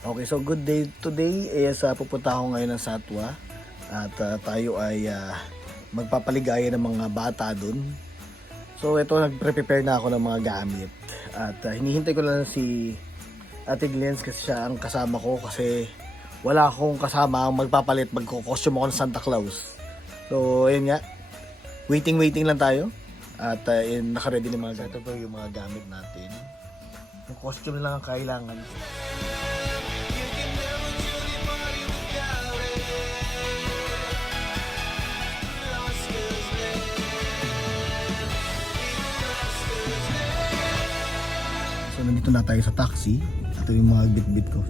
Okay, so good day. Today is pupunta ako ngayon ng Satwa at tayo ay magpapaligaya ng mga bata dun. So ito, nagpre-prepare na ako ng mga gamit at hinihintay ko lang si Ate Glens kasi siya ang kasama ko kasi wala akong kasama ang magpapalit, magko-costume ako ng Santa Claus. So ayun nga, waiting lang tayo at naka-ready na mga gamit. Ito yung mga gamit natin. Yung costume lang ang kailangan. So nandito na tayo sa taxi. Ito yung mga bit-bit ko.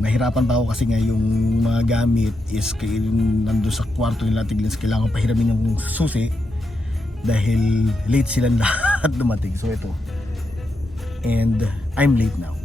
Nahirapan pa ako kasi nga yung mga gamit is nandun sa kwarto nila Tiglins. Kailangan pahiramin yung susi dahil late silang lahat dumating. So ito. And I'm late now.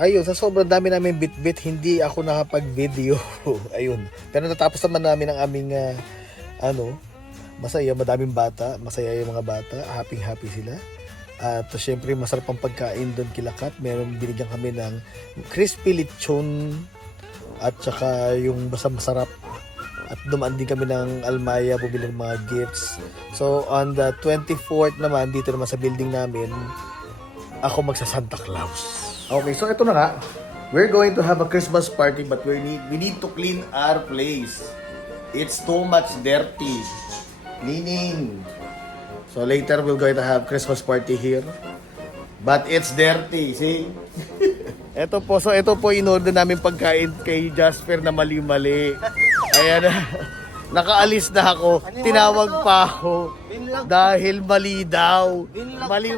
Ayun, sa sobrang dami namin bit-bit, hindi ako nakapag-video. Ayun. Pero natapos naman namin ang aming, masaya, madaming bata. Masaya yung mga bata. Happy sila. At syempre, masarap ang pagkain doon kilakat. Meron binigyan kami ng crispy lechon at saka yung basta masarap. At dumaan din kami ng Almaya, bumili ng mga gifts. So, on the 24th naman, dito naman sa building namin, ako magsa-Santa Claus. Okay, so ito na nga. We're going to have a Christmas party but we need to clean our place. It's too much dirty. Cleaning. So later we're going to have Christmas party here. But it's dirty, see? Ito po in-order namin pagkain kay Jasper na mali-mali. Ayan na. Nakaalis na ako. Tinawag pa ako. Dahil mali daw. Mali.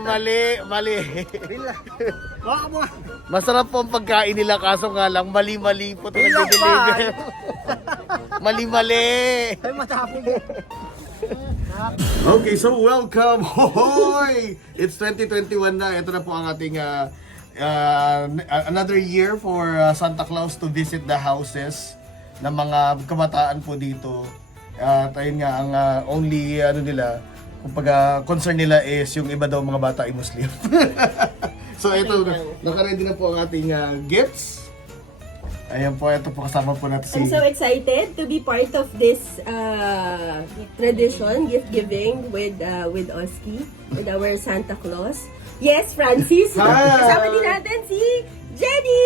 Masarap po ang pagkain nila kaso nga lang mali po ito nag-deliver. Mali. Okay, so welcome. Hoy! It's 2021 na. Ito na po ang ating another year for Santa Claus to visit the houses ng mga kabataan po dito. At ayun nga, ang only nila, kumbaga concern nila is yung iba daw mga bata ay Muslim. So ito, naka-ready na po ang ating gifts. Ayan po, ito po kasama po natin si... I'm so excited to be part of this tradition, gift giving with Oski, with our Santa Claus. Yes, Francis. Kasama din natin si Jenny!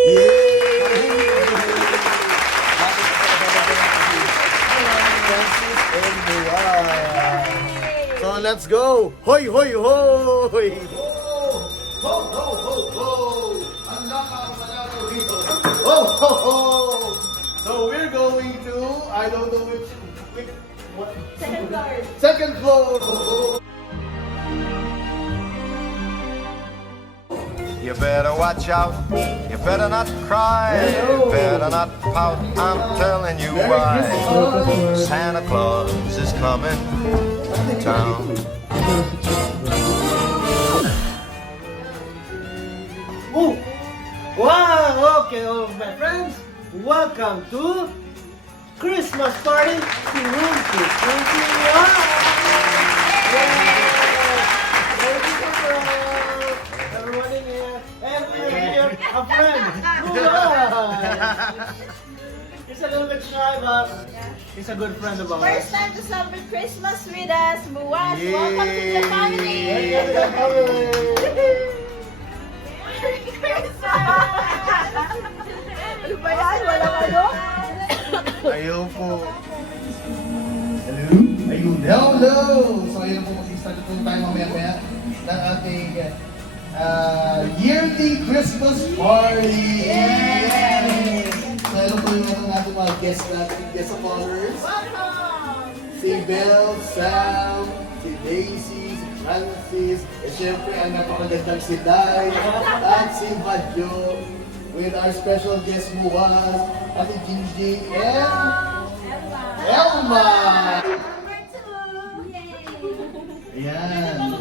So let's go! Hoy! Ho! Ho! Ho! Ho! Ho! Ho! So I don't know which what? Second floor. Second floor. You better watch out, you better not cry, you better not pout, I'm telling you why. Santa Claus is coming to town. Oh! Wow! Okay, all of my friends, welcome to Christmas party 2021! Everyone in here, and we have here a friend, Mulan! He's a little bit shy, but he's a good friend of ours. First time to celebrate Christmas with us, Muaz. Welcome to the family. Merry Christmas! Ano ba yan? Walang ano? Ayaw po. Hello? Ayun. Hello! So, ayun po, mag-start po tayo mamaya-maya ng ating yearly Christmas party! Yes! So, ayun po yung ating mga guests natin, guest of honors. Si Belle, Sam, si Daisy, si Francis, at syempre ang napakagandang si Dai, at si Badjo, with our special guest Muaz, Ate Gingy, and Elma! Number 2. Yay! Ayan.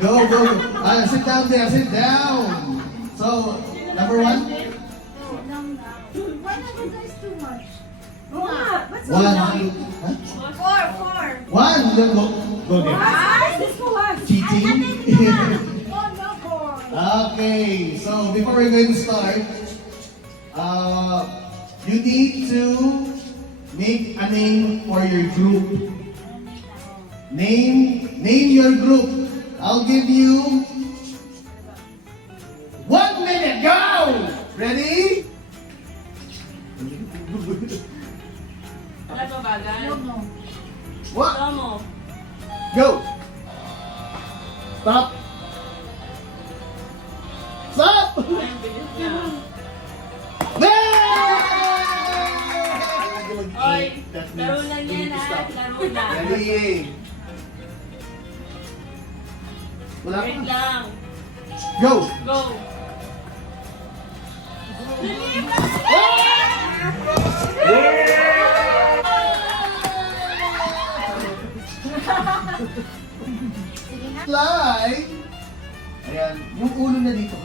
Go, go, go. Sit down there, sit down. So, number 1? Why number 2 is too much? What's One. Huh? 4? One. Go there. This was. Cheating. Oh, no, 4. Okay, so before we're going to start, you need to make a name for your group. Name your group. I'll give you 1 minute. Go. Ready? Ano ba bagay? What? Ano? Go. Stop. Stop. Ayun, bilis niya. Oy, laro lang yan ha. Laro lang. Ready? Wala Wait pa. lang. Go. Go. Fly. Ayan, yung ulo na dito.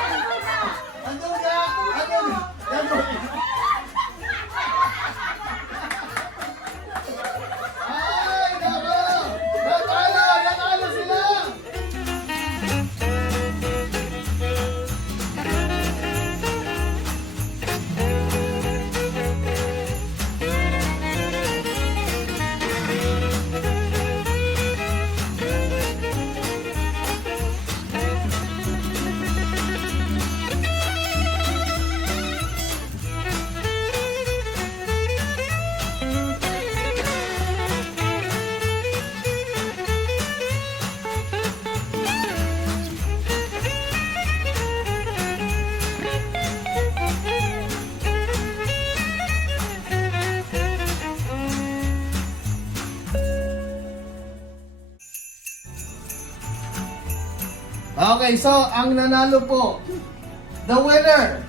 Ano na? Ay, nako! Natalo sila! Okay, so ang nanalo po, the winner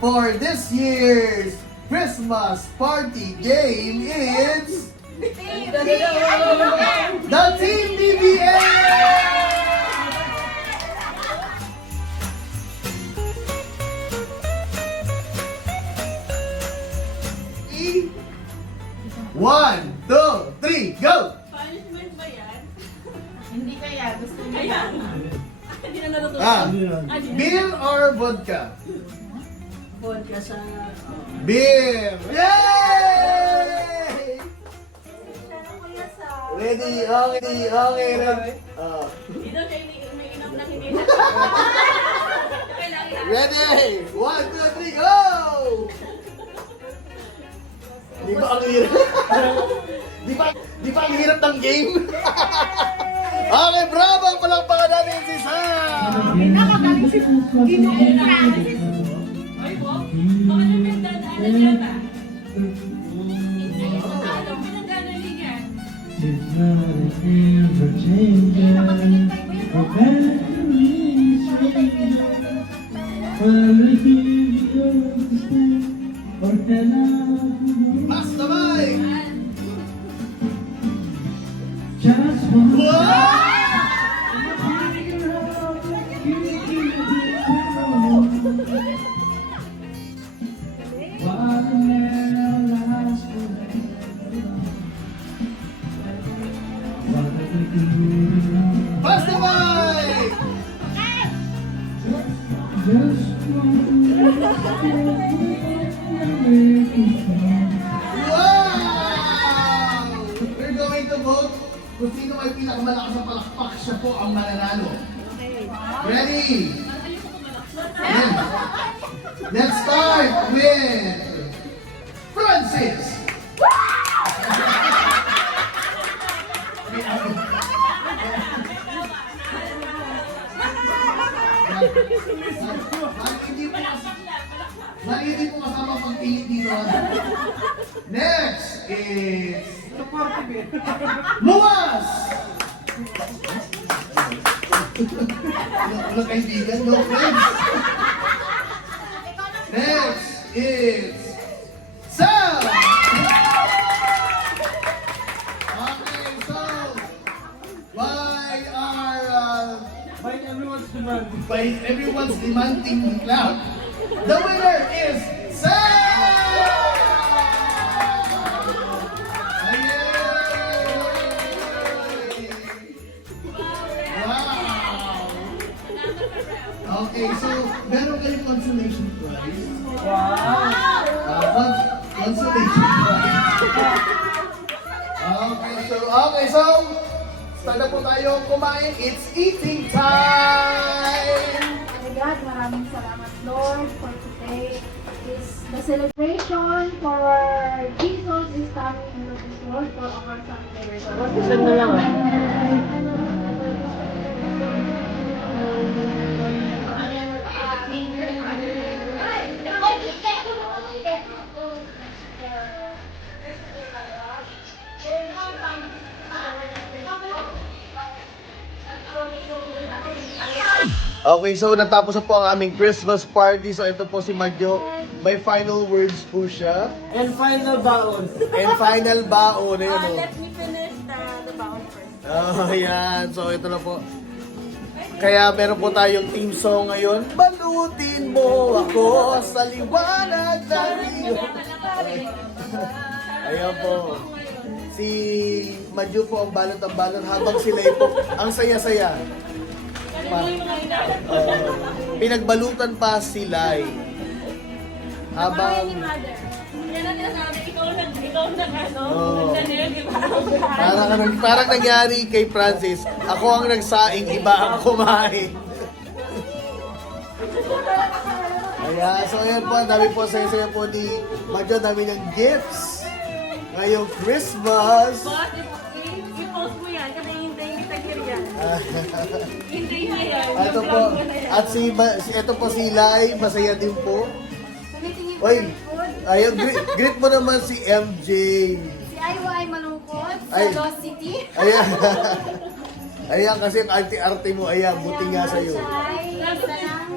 for this year's Christmas party game is the Team BBM! One, two, three, go! Punishment ba yan? Hindi kaya. Gusto niya. Kaya nga. Hindi na natutunan. Ah, Hindi na. beer or vodka? Vodka sa... Beer! Yay! Sana kuya sa... Ready, okay, ready. Dito siya may inom na hindi na. Kailangan Ready! 1, 2, 3, go! Di ba ang hirap? di ba ang hirap ng game? Okay, bravo! Palakpakan natin si Sam! Nakagaling si Ginoong Francis. Ay, wow. Baka naman dadaanan yan ah. Hindi, ano, pinagagalingan. Basta Mike! Basta Mike! Wow! We're going to vote kung sino ay pinakamalakas ang palakpak, siya po ang mananalo. Ready? Then, let's start with Francis! Hindi po kasama pagpilit dito. Next is Luwas! Walang kaibigan, no friends. Next is Sam! Okay, so by everyone's demanding clap, the winner is Sam! Wow! Okay, so meron kayong consolation prize. Consolation prize. Okay, so start na po tayo kumain. It's eating time! God, maraming salamat, Lord, for today. The celebration for Jesus is coming into this world for our Sunday. Isa na lang Okay, so natapos na po ang aming Christmas party. So ito po si Magyo. May final words po siya. And final baon. And final baon. Ayan o. Let me finish the bound first. Oh, yan. So ito na po. Kaya meron po tayong team song ngayon. Balutin mo ako sa liwanag ng iyong. Ayan po. Si Magyo po ang balot habang sila po ang saya-saya. Pinagbalutan pa sila habang Yan ang sinasabi, ikaw na ano, Oo. Daniel, di ba? parang nangyari kay Francis, ako ang nagsaing, iba ang kumain. Ayan, so ayan po, ang dami po saya-saya po ni Magyo, dami ng gifts ngayong Christmas. Boss, i-post mo yan kasi hintayin kita yan. Hintayin mo yan. Ito po, at ito po si Lai, masaya din po. Oy, ayun, greet mo naman si MJ. Si IY Malungkot sa Ay. Lost City. Ayan. Ayan, kasi ang arte-arte mo, ayan, buti nga sa'yo.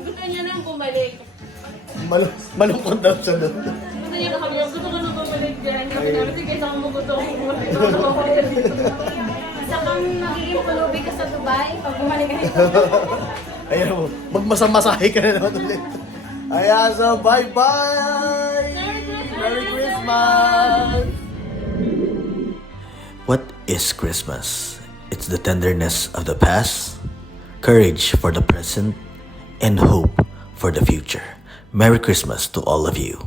Gusto niya nang bumalik. Malungkot daw siya doon. Gusto niya kami, gusto ko nang bumalik dyan. Kasi namin, sige, saan mo gusto kong bumalik. Isa kang magiging pulubi ka sa Dubai pag bumalik ka dito. Ayan mo, magmasamasahe ka na naman ulit. Ayan, so bye-bye! Merry Christmas! What is Christmas? It's the tenderness of the past, courage for the present, and hope for the future. Merry Christmas to all of you.